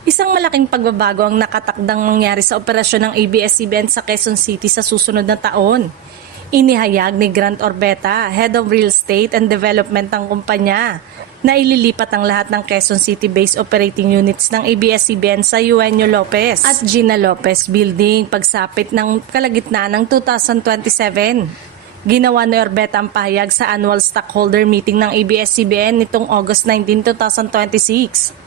Isang malaking pagbabago ang nakatakdang mangyari sa operasyon ng ABS-CBN sa Quezon City sa susunod na taon. Inihayag ni Grant Orbeta, Head of Real Estate and Development ng kumpanya, na ililipat ang lahat ng Quezon City-based operating units ng ABS-CBN sa Eugenio Lopez at Gina Lopez Building pagsapit ng kalagitnaan ng 2027. Ginawa ni Orbeta ang pahayag sa annual stockholder meeting ng ABS-CBN nitong August 19, 2026.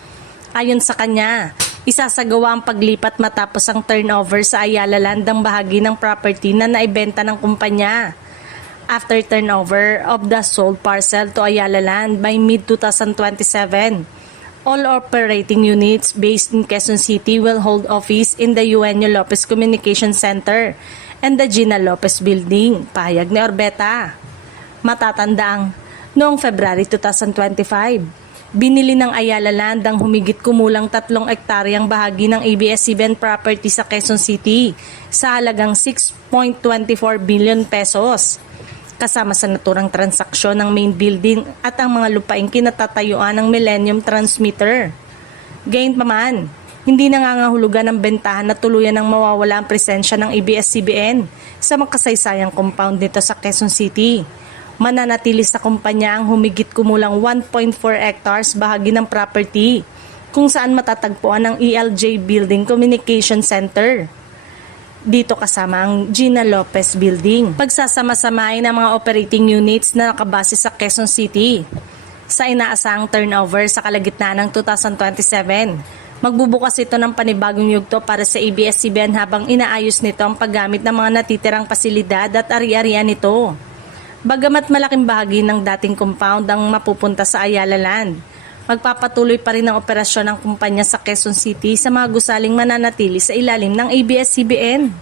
Ayon sa kanya, isasagawa ang paglipat matapos ang turnover sa Ayala Land ng bahagi ng property na naibenta ng kumpanya. After turnover of the sold parcel to Ayala Land by mid-2027, all operating units based in Quezon City will hold office in the Eugenio Lopez Communication Center and the Gina Lopez Building, pahayag ni Orbeta. Matatandaang noong February 2025, binili ng Ayala Land ang humigit kumulang 3 ektaryang bahagi ng ABS-CBN property sa Quezon City sa halagang 6.24 billion pesos. Kasama sa naturang transaksyon ng main building at ang mga lupaing kinatatayuan ng Millennium Transmitter. Gayunpaman, hindi nangangahulugan ng bentahan na tuluyan ng mawawala ang presensya ng ABS-CBN sa makasaysayang compound nito sa Quezon City. Mananatili sa kumpanya ang humigit kumulang 1.4 hectares bahagi ng property kung saan matatagpuan ang ELJ Building Communication Center. Dito kasama ang Gina Lopez Building. Pagsasama-samahin ang mga operating units na nakabase sa Quezon City sa inaasahang turnover sa kalagitnaan ng 2027. Magbubukas ito ng panibagong yugto para sa ABS-CBN habang inaayos nito ang paggamit ng mga natitirang pasilidad at ari-arian nito. Bagamat malaking bahagi ng dating compound ang mapupunta sa Ayala Land, magpapatuloy pa rin ang operasyon ng kumpanya sa Quezon City sa mga gusaling mananatili sa ilalim ng ABS-CBN.